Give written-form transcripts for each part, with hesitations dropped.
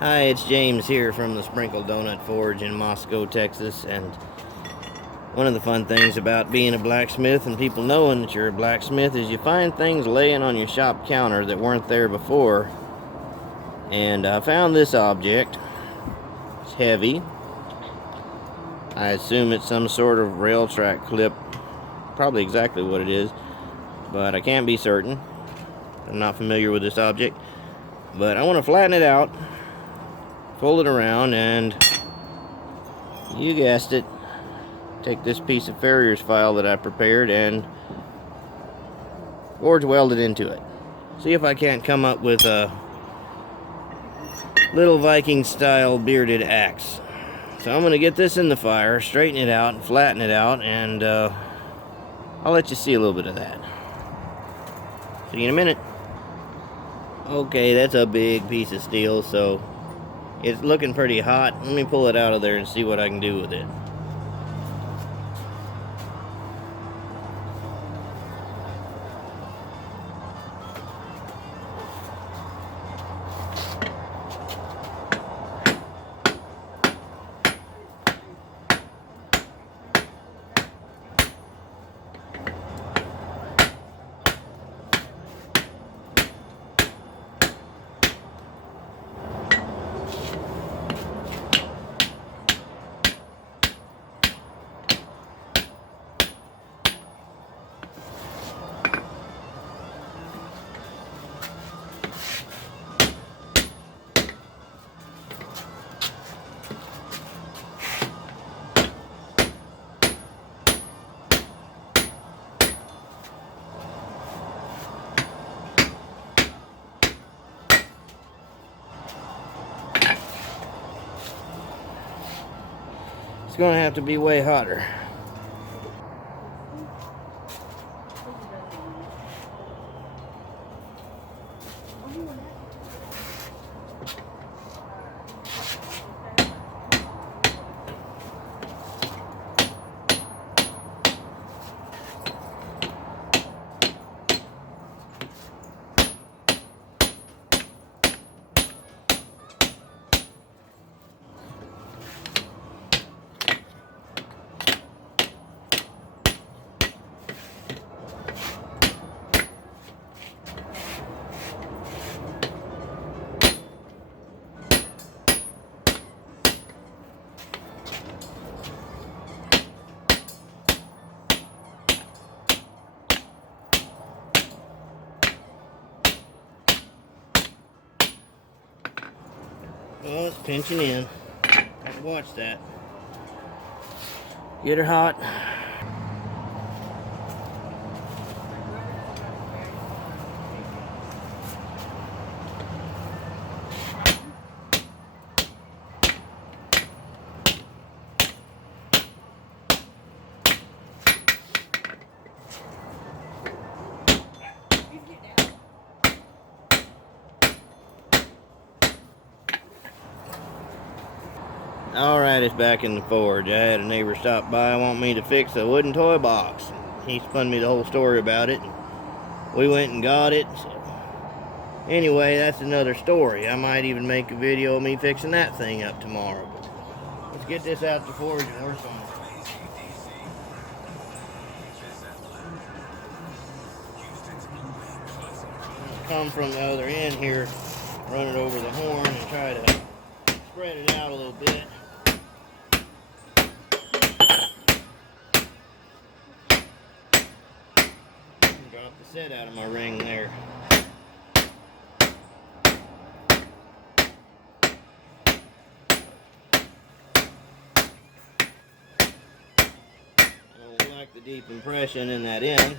Hi, it's James here from the Sprinkle Donut Forge in Moscow, Texas. And one of the fun things about being a blacksmith and people knowing that you're a blacksmith is you find things laying on your shop counter that weren't there before. And I found this object. It's heavy. I assume it's some sort of rail track clip. Probably exactly what it is, but I can't be certain. I'm not familiar with this object. But I want to flatten it out, fold it around, and you guessed it, take this piece of farrier's file that I prepared and forge weld it into it. See if I can't come up with a little Viking style bearded axe. So I'm going to get this in the fire, straighten it out and flatten it out, and I'll let you see a little bit of that. See you in a minute. Okay, that's a big piece of steel, so it's looking pretty hot. Let me pull it out of there and see what I can do with it. It's going to have to be way hotter. Well, it's pinching in. Have to watch that. Get her hot. Alright, it's back in the forge. I had a neighbor stop by want me to fix a wooden toy box. He spun me the whole story about it. We went and got it. So anyway, that's another story. I might even make a video of me fixing that thing up tomorrow. But let's get this out the forge and work on it. Come from the other end here, run it over the horn and try to spread it out a little bit. Drop the set out of my ring there. I don't like the deep impression in that end.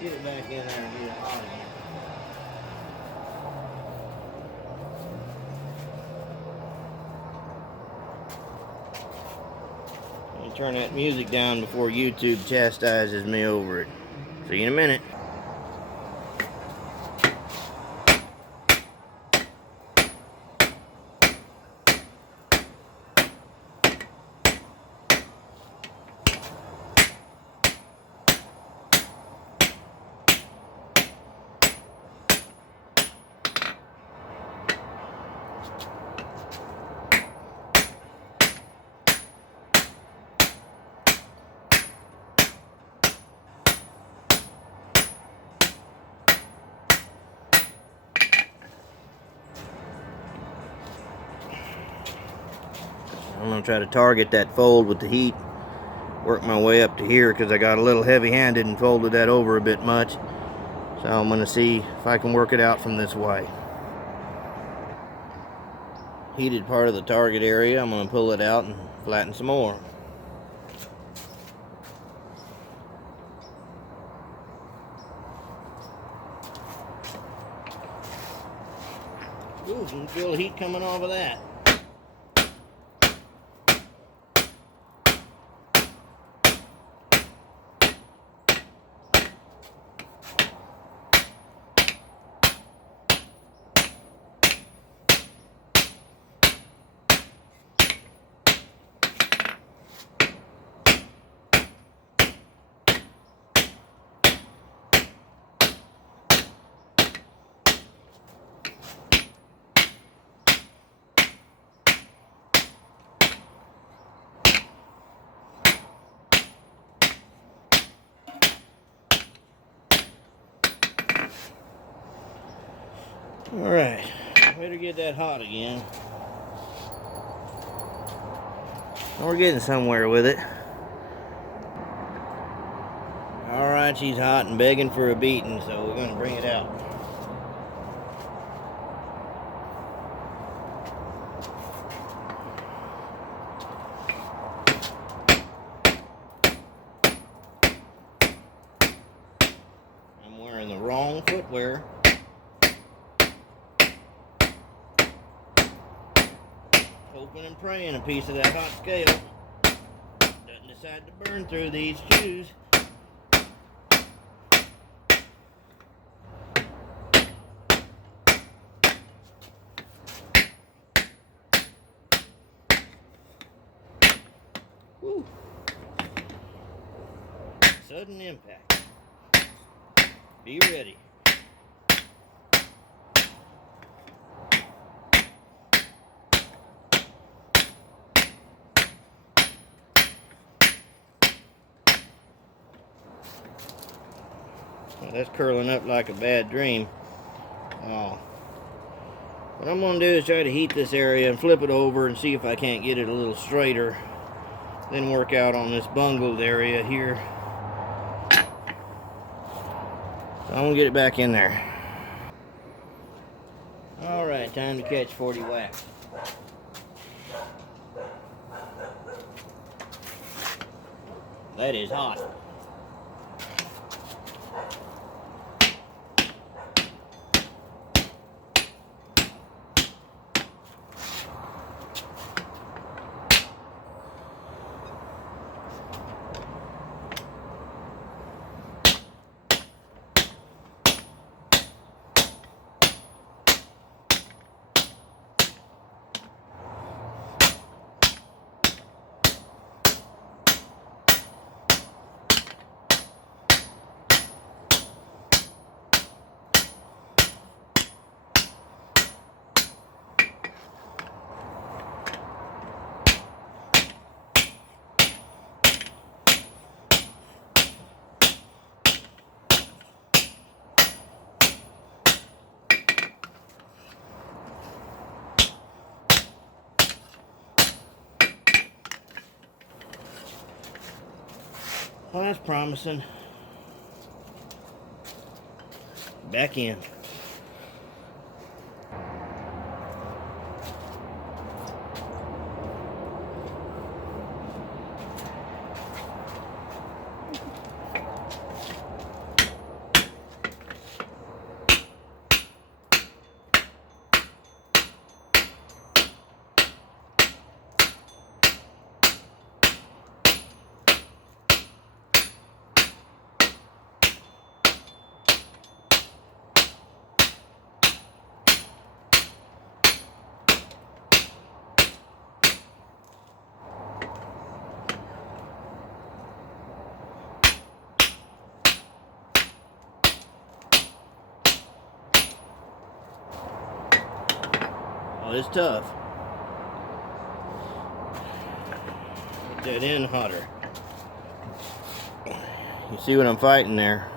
Get it back in there and get it hot again. Turn that music down before YouTube chastises me over it. See you in a minute. I'm going to try to target that fold with the heat. Work my way up to here because I got a little heavy-handed and folded that over a bit much. So I'm going to see if I can work it out from this way. Heated part of the target area, I'm going to pull it out and flatten some more. Ooh, you can feel the heat coming off of that. Alright, better get that hot again. We're getting somewhere with it. Alright, she's hot and begging for a beating, so we're going to bring it out. I'm wearing the wrong footwear. Hoping and praying a piece of that hot scale doesn't decide to burn through these shoes. Woo. Sudden impact. Be ready. Well, that's curling up like a bad dream. What I'm going to do is try to heat this area and flip it over and see if I can't get it a little straighter. Then work out on this bungled area here. So I'm going to get it back in there. Alright, time to catch 40 wax. That is hot. Well, that's promising. Back in. Oh, it's tough. Get that in hotter. You see what I'm fighting there?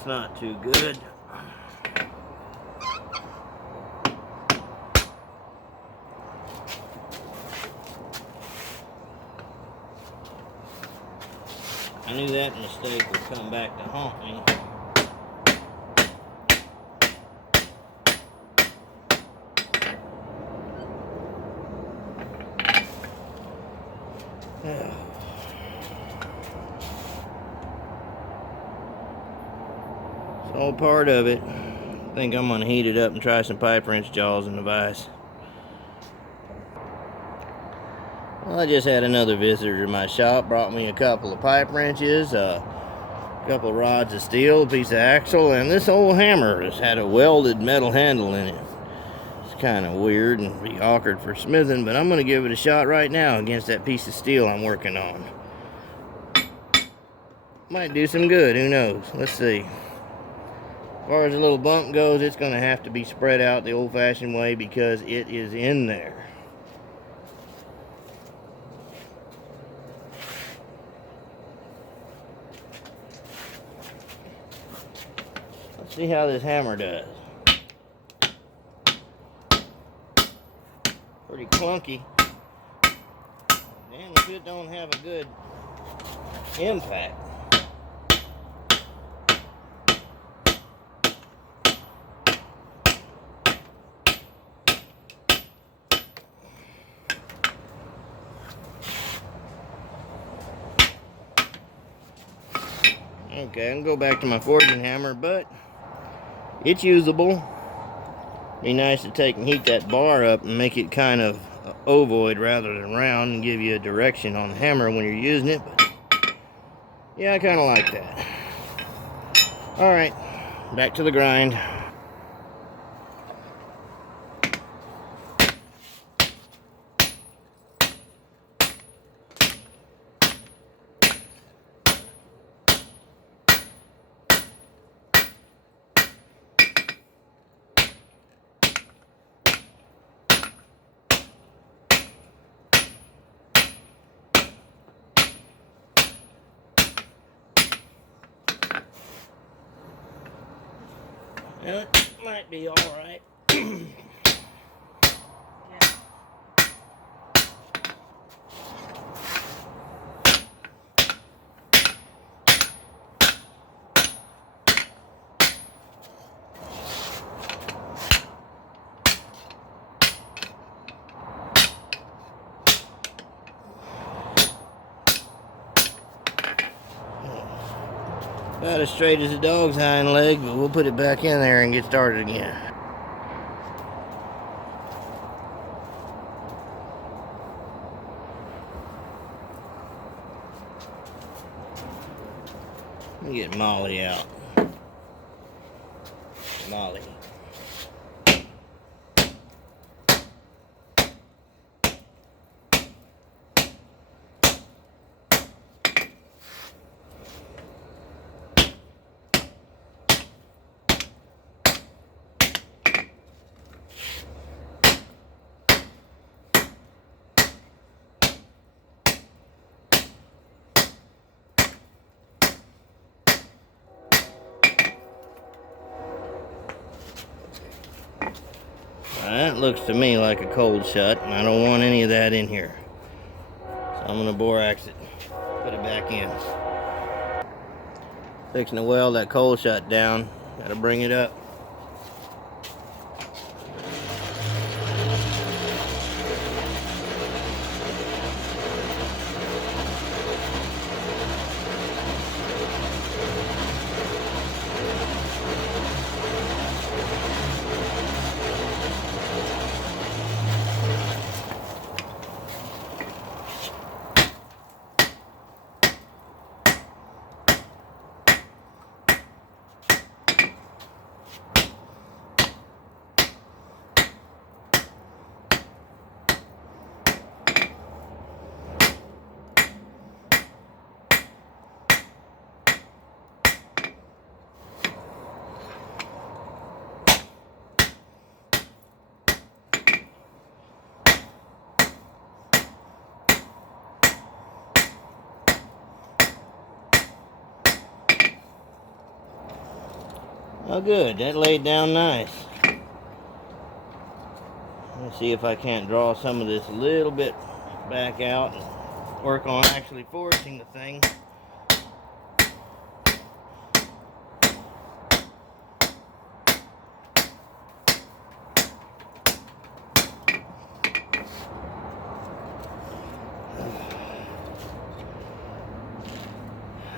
That's not too good. I knew that mistake would come back to haunt me. It's all part of it. I think I'm going to heat it up and try some pipe wrench jaws in the vise. Well, I just had another visitor to my shop. Brought me a couple of pipe wrenches, a couple of rods of steel, a piece of axle, and this old hammer has had a welded metal handle in it. It's kind of weird and be awkward for smithing, but I'm going to give it a shot right now against that piece of steel I'm working on. Might do some good, who knows? Let's see. As far as the little bump goes, it's going to have to be spread out the old-fashioned way because it is in there. Let's see how this hammer does. Pretty clunky. And if it don't have a good impact. Okay, I can go back to my forging hammer, but it's usable. Be nice to take and heat that bar up and make it kind of ovoid rather than round and give you a direction on the hammer when you're using it. But yeah, I kind of like that. Alright, back to the grind. Well, it might be alright. About as straight as a dog's hind leg, but we'll put it back in there and get started again. Let me get Molly out. Molly. That looks to me like a cold shut, and I don't want any of that in here. So I'm going to borax it, put it back in. Fixing to weld that cold shut down. Got to bring it up. Oh good, that laid down nice. Let's see if I can't draw some of this a little bit back out and work on actually forging the thing.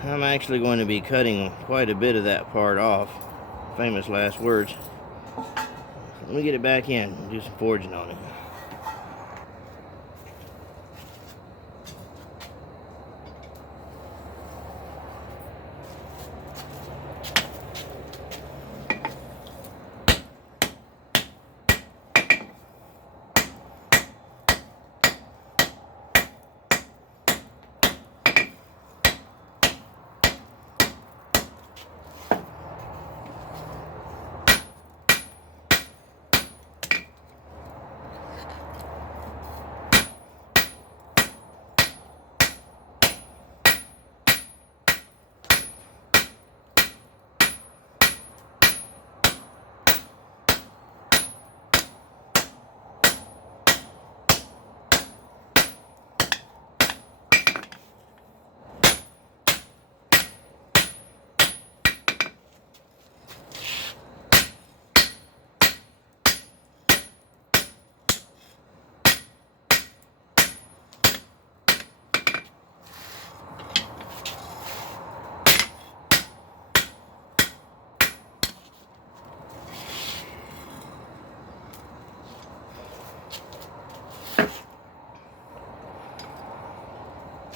I'm actually going to be cutting quite a bit of that part off. Famous last words. Let me get it back in and do some forging on it.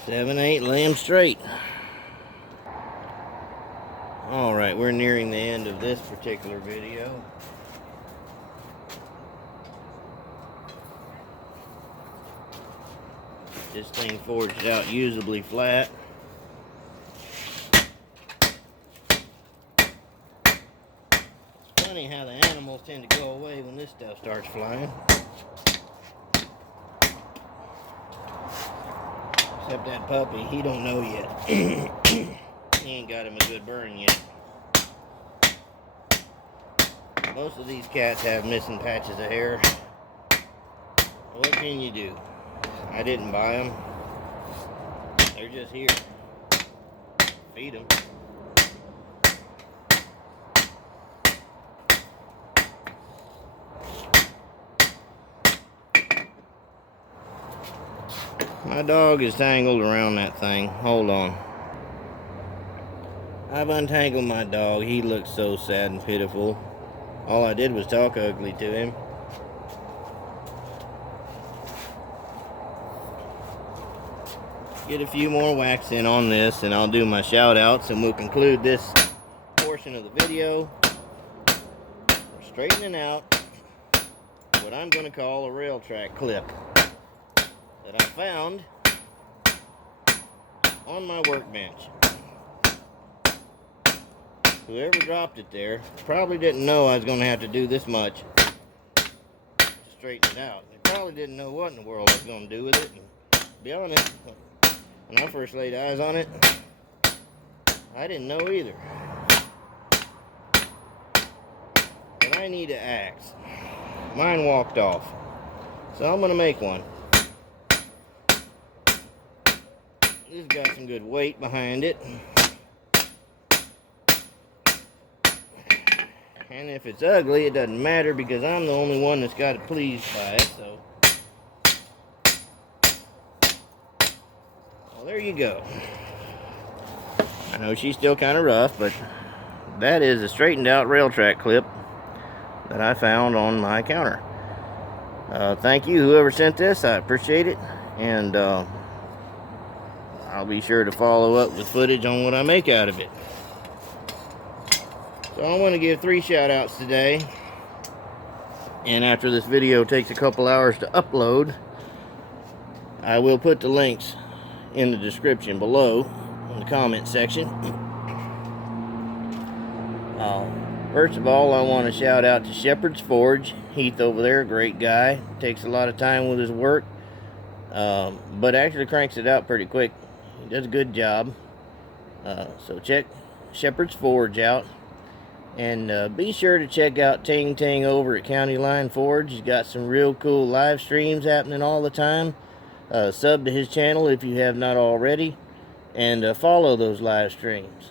Seven, eight, lay 'em straight. Alright, we're nearing the end of this particular video. This thing forged out usably flat. It's funny how the animals tend to go away when this stuff starts flying. Except that puppy, he don't know yet. He ain't got him a good burn yet. Most of these cats have missing patches of hair. What can you do? I didn't buy them. They're just here. Feed them. My dog is tangled around that thing. Hold on. I've untangled my dog. He looks so sad and pitiful. All I did was talk ugly to him. Get a few more wax in on this and I'll do my shout outs and we'll conclude this portion of the video. We're straightening out what I'm going to call a rail track clip that I found on my workbench. Whoever dropped it there probably didn't know I was going to have to do this much to straighten it out. They probably didn't know what in the world I was going to do with it. And to be honest, when I first laid eyes on it, I didn't know either. But I need an axe. Mine walked off. So I'm going to make one. This has got some good weight behind it. And if it's ugly, it doesn't matter because I'm the only one that's got it pleased by it. So, well, there you go. I know she's still kind of rough, but that is a straightened out rail track clip that I found on my counter. Thank you, whoever sent this. I appreciate it. And I'll be sure to follow up with footage on what I make out of it. So I want to give 3 shout outs today. And after this video takes a couple hours to upload, I will put the links in the description below in the comment section. First of all, I want to shout out to Shepherd's Forge. Heath over there, great guy. Takes a lot of time with his work, but actually cranks it out pretty quick. He does a good job. So check Shepherd's Forge out. And be sure to check out Ting Ting over at County Line Forge. He's got some real cool live streams happening all the time. Sub to his channel if you have not already, and follow those live streams.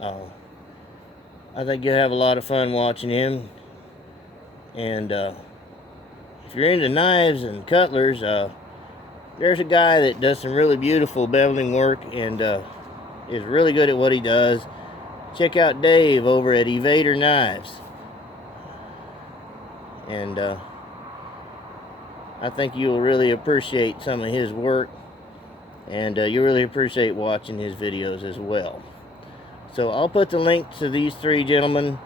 I think you'll have a lot of fun watching him. And if you're into knives and cutlers, there's a guy that does some really beautiful beveling work and is really good at what he does. Check out Dave over at Evader Knives. And I think you'll really appreciate some of his work, and you'll really appreciate watching his videos as well. So I'll put the link to these three gentlemen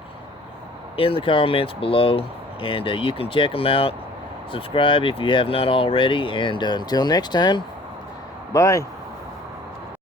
in the comments below, and you can check them out. Subscribe if you have not already, and until next time, bye.